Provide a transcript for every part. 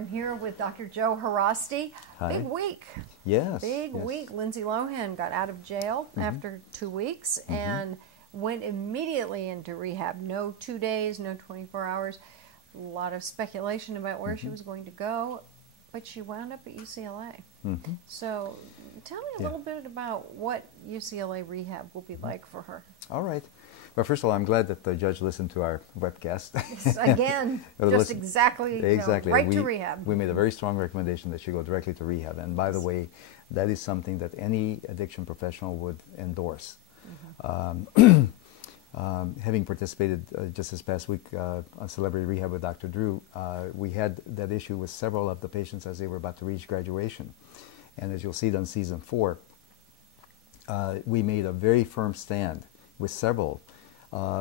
I'm here with Dr. Joe Haraszti. Hi. Big week. Yes. Big week. Lindsay Lohan got out of jail after 2 weeks and went immediately into rehab. No 2 days, no 24 hours. A lot of speculation about where she was going to go, but she wound up at UCLA. So tell me a little bit about what UCLA rehab will be like for her. All right. Well, first of all, I'm glad that the judge listened to our webcast. Yes, again, just exactly right to rehab. We made a very strong recommendation that she go directly to rehab. And by the way, that is something that any addiction professional would endorse. Having participated just this past week on Celebrity Rehab with Dr. Drew, we had that issue with several of the patients as they were about to reach graduation. And as you'll see on season 4, we made a very firm stand with several,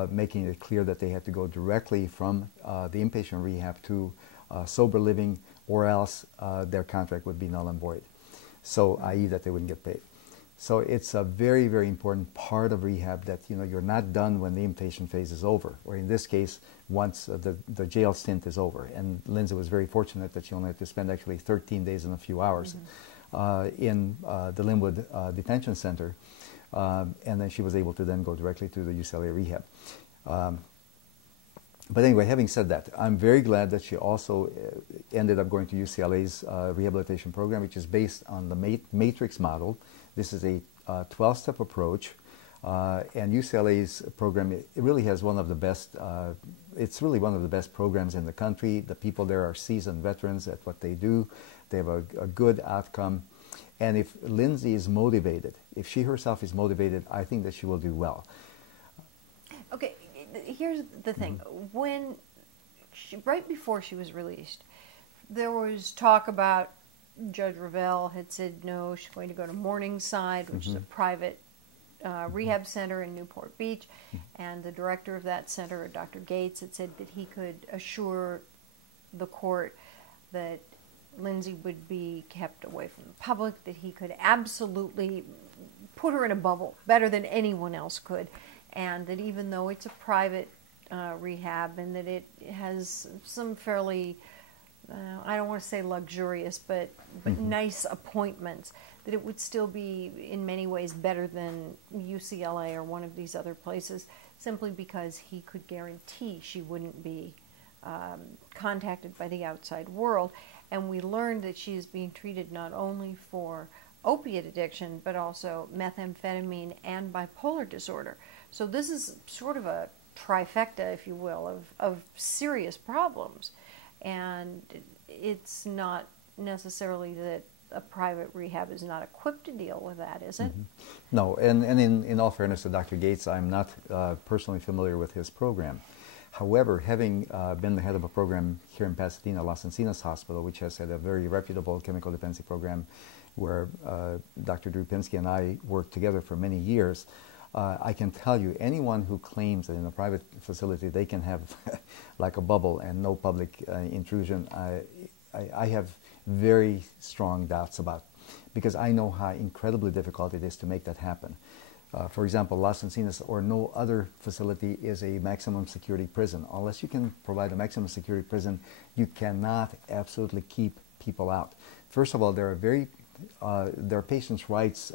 making it clear that they had to go directly from the inpatient rehab to sober living, or else their contract would be null and void. So, i.e. that they wouldn't get paid. So it's a very, very important part of rehab that you're not done when the inpatient phase is over, or in this case, once the jail stint is over. And Lindsay was very fortunate that she only had to spend actually 13 days and a few hours in the Linwood Detention Center. And then she was able to then go directly to the UCLA rehab. But anyway, having said that, I'm very glad that she also ended up going to UCLA's rehabilitation program, which is based on the Matrix model. This is a 12-step approach, and UCLA's program, it really has one of the best, it's really one of the best programs in the country. The people there are seasoned veterans at what they do. They have a good outcome. And if Lindsay is motivated, if she herself is motivated, I think that she will do well. Okay, here's the thing. When right before she was released, there was talk about Judge Revelle had said no, she's going to go to Morningside, which is a private rehab center in Newport Beach, and the director of that center, Dr. Gates, had said that he could assure the court that Lindsay would be kept away from the public, that he could absolutely put her in a bubble better than anyone else could, and that even though it's a private rehab and that it has some fairly, I don't want to say luxurious, but nice appointments, that it would still be in many ways better than UCLA or one of these other places, simply because he could guarantee she wouldn't be contacted by the outside world. And we learned that she is being treated not only for opiate addiction, but also methamphetamine and bipolar disorder. So this is sort of a trifecta, if you will, of serious problems. And it's not necessarily that a private rehab is not equipped to deal with that, is it? No, and in all fairness to Dr. Gates, I'm not personally familiar with his program. However, having been the head of a program here in Pasadena, Las Encinas Hospital, which has had a very reputable chemical dependency program where Dr. Drew Pinsky and I worked together for many years, I can tell you, anyone who claims that in a private facility they can have like a bubble and no public intrusion, I have very strong doubts about, because I know how incredibly difficult it is to make that happen. For example, Las Encinas or no other facility is a maximum security prison. Unless you can provide a maximum security prison, you cannot absolutely keep people out. First of all, there are patients' rights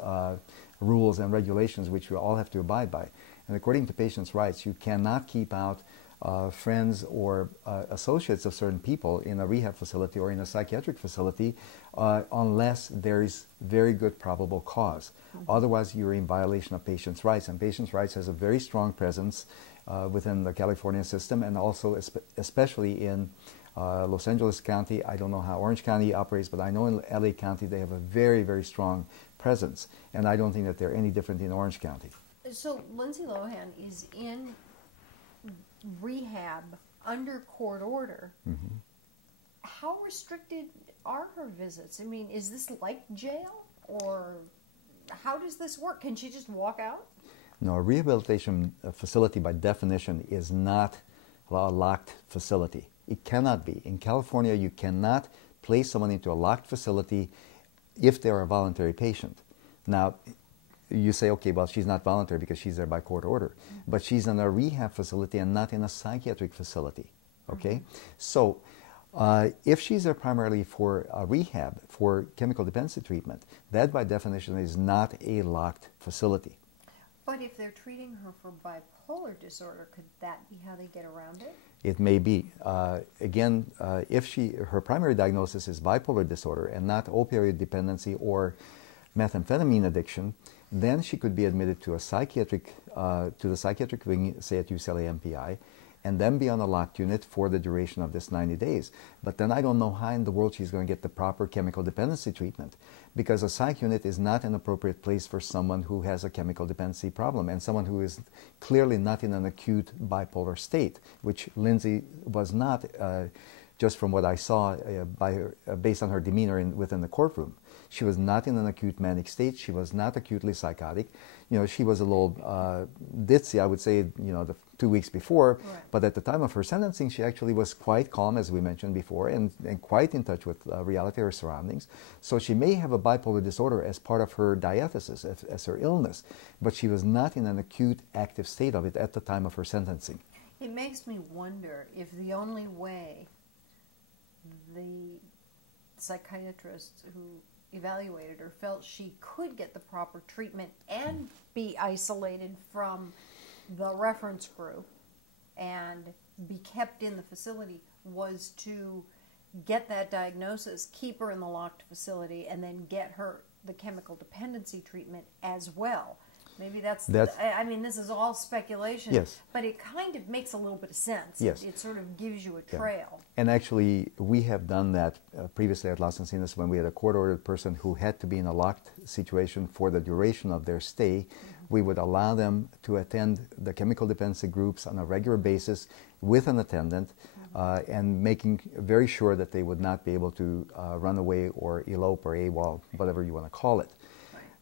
rules and regulations which we all have to abide by. And according to patients' rights, you cannot keep out friends or associates of certain people in a rehab facility or in a psychiatric facility unless there is very good probable cause. Otherwise, you're in violation of patients' rights, and patients' rights has a very strong presence within the California system, and also especially in Los Angeles County. I don't know how Orange County operates, but I know in LA County they have a very, very strong presence, and I don't think that they're any different in Orange County. So Lindsay Lohan is in rehab under court order. How restricted are her visits? I mean, is this like jail, or how does this work? Can she just walk out? No, a rehabilitation facility by definition is not a locked facility. It cannot be. In California, you cannot place someone into a locked facility if they're a voluntary patient. Now, you say, okay, well, she's not voluntary because she's there by court order, but she's in a rehab facility and not in a psychiatric facility, okay? So if she's there primarily for rehab, for chemical dependency treatment, that by definition is not a locked facility. But if they're treating her for bipolar disorder, could that be how they get around it? It may be. Again, if her primary diagnosis is bipolar disorder and not opioid dependency or methamphetamine addiction, then she could be admitted to a psychiatric, to the psychiatric wing, say at UCLA MPI, and then be on a locked unit for the duration of this 90 days. But then I don't know how in the world she's going to get the proper chemical dependency treatment, because a psych unit is not an appropriate place for someone who has a chemical dependency problem and someone who is clearly not in an acute bipolar state, which Lindsay was not, just from what I saw based on her demeanor within the courtroom. She was not in an acute manic state. She was not acutely psychotic. You know, she was a little ditzy, I would say, you know, the 2 weeks before. Right. But at the time of her sentencing, she actually was quite calm, as we mentioned before, and quite in touch with reality of her surroundings. So she may have a bipolar disorder as part of her diathesis, as her illness, but she was not in an acute active state of it at the time of her sentencing. It makes me wonder if the only way the psychiatrist who evaluated her felt she could get the proper treatment and be isolated from the reference group and be kept in the facility was to get that diagnosis, keep her in the locked facility, and then get her the chemical dependency treatment as well. Maybe that's I mean, this is all speculation, yes, but it kind of makes a little bit of sense. Yes. It sort of gives you a trail. Yeah. And actually, we have done that previously at Las Encinas when we had a court-ordered person who had to be in a locked situation for the duration of their stay. We would allow them to attend the chemical dependency groups on a regular basis with an attendant, and making very sure that they would not be able to run away or elope or AWOL, whatever you want to call it.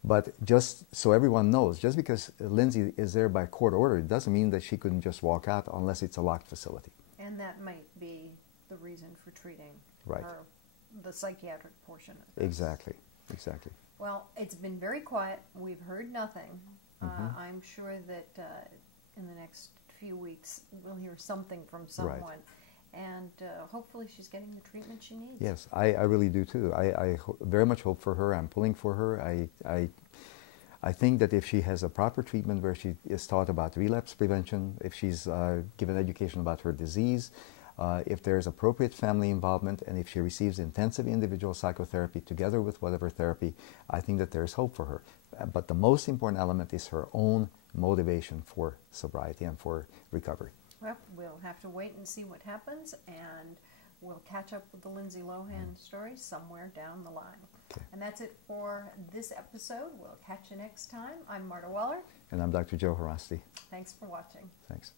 But just so everyone knows, just because Lindsay is there by court order, it doesn't mean that she couldn't just walk out unless it's a locked facility. And that might be the reason for treating Right. her, the psychiatric portion of this. Exactly, exactly. Well, it's been very quiet. We've heard nothing. I'm sure that in the next few weeks we'll hear something from someone. Right. And hopefully she's getting the treatment she needs. Yes, I really do too. I very much hope for her. I'm pulling for her. I think that if she has a proper treatment where she is taught about relapse prevention, if she's given education about her disease, if there's appropriate family involvement, and if she receives intensive individual psychotherapy together with whatever therapy, I think that there's hope for her. But the most important element is her own motivation for sobriety and for recovery. Well, we'll have to wait and see what happens, and we'll catch up with the Lindsay Lohan story somewhere down the line. Okay. And that's it for this episode. We'll catch you next time. I'm Marta Weller. And I'm Dr. Joe Haraszti. Thanks for watching. Thanks.